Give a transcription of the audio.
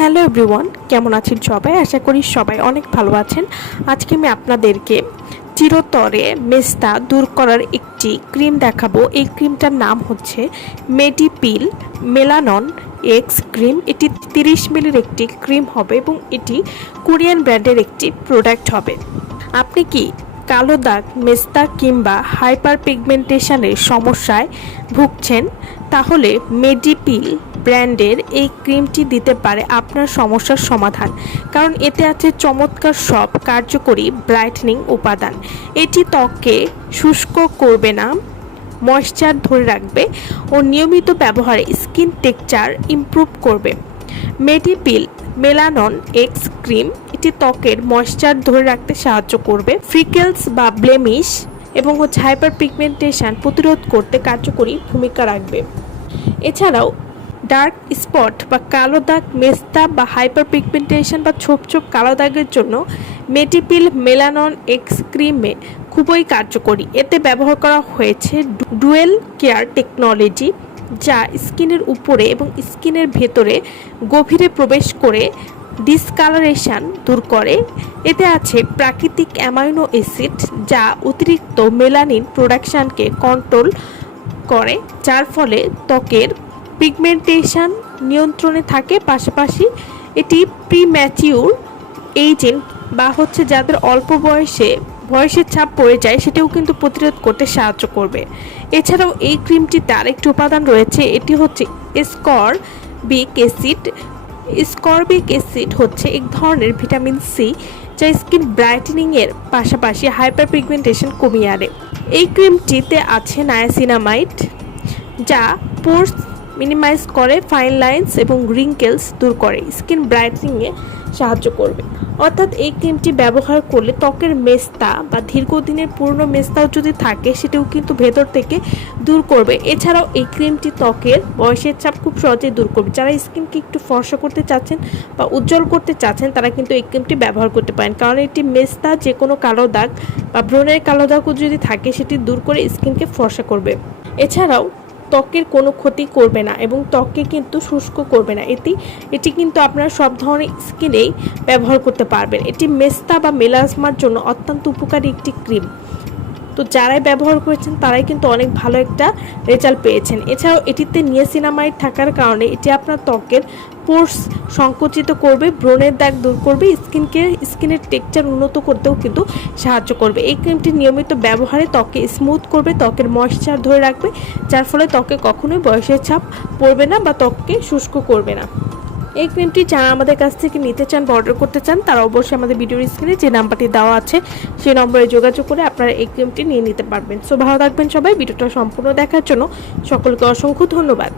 Hello everyone, কেমন আছেন সবাই? আশা করি সবাই অনেক ভালো আছেন। আজকে আমি আপনাদেরকে চিরতরে মেস্তা দূর করার একটি ক্রিম দেখাবো। এই ক্রিমটার নাম হচ্ছে মেডিপিল মেলানন এক্স ক্রিম। এটি তিরিশ মিলির একটি ক্রিম হবে এবং এটি কোরিয়ান ব্র্যান্ডের একটি প্রোডাক্ট হবে। আপনি কি কালো দাগ, মেস্তা কিংবা হাইপার পিগমেন্টেশনের সমস্যায় ভুগছেন? তাহলে মেডিপিল ব্র্যান্ডের এই ক্রিমটি দিতে পারে আপনার সমস্যার সমাধান। কারণ এতে আছে চমৎকার সব কার্যকরী ব্রাইটনিং উপাদান। এটি ত্বককে শুষ্ক করবে না, ময়শ্চার ধরে রাখবে ও নিয়মিত ব্যবহারে স্কিন টেক্সচার ইমপ্রুভ করবে। মেডিপিল মেলানন এক্স ক্রিম এটি ত্বকের ময়শ্চার ধরে রাখতে সাহায্য করবে। ফ্রিকেলস বা ব্লেমিশ এবং হচ্ছে হাইপার পিগমেন্টেশন প্রতিরোধ করতে কার্যকরী ভূমিকা রাখবে। এছাড়াও ডার্ক স্পট বা কালো দাগ, মেস্তা বা হাইপার পিগমেন্টেশন বা ছোপ ছোপ কালো দাগের জন্য মেটিপিল মেলানন এক্স ক্রিমে খুবই কার্যকরী। এতে ব্যবহার করা হয়েছে ডুয়েল কেয়ার টেকনোলজি, যা স্কিনের উপরে এবং স্কিনের ভেতরে গভীরে প্রবেশ করে ডিসকালারেশন দূর করে। এতে আছে প্রাকৃতিক অ্যামাইনো অ্যাসিড, যা অতিরিক্ত মেলানিন প্রোডাকশনকে কন্ট্রোল করে, যার ফলে ত্বকের পিগমেন্টেশন নিয়ন্ত্রণে থাকে, পাশাপাশি এটি প্রিম্যাচিউর এইজিং বা হচ্ছে যাদের অল্প বয়সে, বয়সের ছাপ পড়ে যায়, সেটাও কিন্তু প্রতিরোধ করতে সাহায্য করবে। এছাড়াও এই ক্রিমটিতে আরেকটি উপাদান রয়েছে, এটি হচ্ছে স্কর বিক অ্যাসিড স্করবিক অ্যাসিড হচ্ছে এক ধরনের ভিটামিন সি যা স্কিন ব্রাইটেনিংয়ের পাশাপাশি হাইপার পিগমেন্টেশন কমিয়ে আনে। এই ক্রিমটিতে আছে নায়াসিনামাইড যা পোর্স মিনিমাইজ করে ফাইন লাইন্স এবং রিঙ্কেলস দূর করে। স্কিন ব্রাইটনিংয়ে সাহায্য করবে। অর্থাৎ এই ক্রিমটি ব্যবহার করলে ত্বকের মেস্তা বা দীর্ঘদিনের পুরনো মেস্তাও যদি থাকে, সেটাও কিন্তু ভেতর থেকে দূর করবে। এছাড়াও এই ক্রিমটি ত্বকের বয়সের চাপ খুব সহজেই দূর করবে। যারা স্কিনকে একটু ফর্সা করতে চাচ্ছেন বা উজ্জ্বল করতে চাচ্ছেন, তারা কিন্তু এই ক্রিমটি ব্যবহার করতে পারেন। কারণ এটি মেস্তা যে কোনো কালো দাগ বা ব্রণের কালো দাগও যদি থাকে, সেটি দূর করে স্কিনকে ফর্সা করবে। এছাড়াও ত্বকের কোনো ক্ষতি করবে না এবং ত্বককে কিন্তু শুষ্ক করবে না। এটি এটি কিন্তু আপনারা সব ধরনের স্কিনেই ব্যবহার করতে পারবেন। এটি মেস্তা বা মেলাজমার জন্য অত্যন্ত উপকারী একটি ক্রিম। তো যারাই ব্যবহার করেছেন, তারাই কিন্তু অনেক ভালো একটা রেজাল্ট পেয়েছেন। এছাড়াও এটিতে নিয়াসিনামাইড থাকার কারণে এটি আপনার ত্বকের পোর্স সংকুচিত করবে, ব্রণের দাগ দূর করবে, স্কিনকে, স্কিনের টেক্সচার উন্নত করতেও কিন্তু সাহায্য করবে। এই ক্রিমটি নিয়মিত ব্যবহারে ত্বকে স্মুথ করবে, ত্বকের ময়শ্চার ধরে রাখবে, যার ফলে ত্বকে কখনোই বয়সের ছাপ পড়বে না বা ত্বককে শুষ্ক করবে না। এই ক্রিমটি যারা আমাদের কাছ থেকে নিতে চান বা অর্ডার করতে চান, তারা অবশ্যই আমাদের ভিডিওর স্ক্রিনে যে নাম্বারটি দেওয়া আছে, সেই নম্বরে যোগাযোগ করে আপনারা এই ক্রিমটি নিয়ে নিতে পারবেন। সো ভালো থাকবেন সবাই, ভিডিওটা সম্পূর্ণ দেখার জন্য সকলকে অসংখ্য ধন্যবাদ।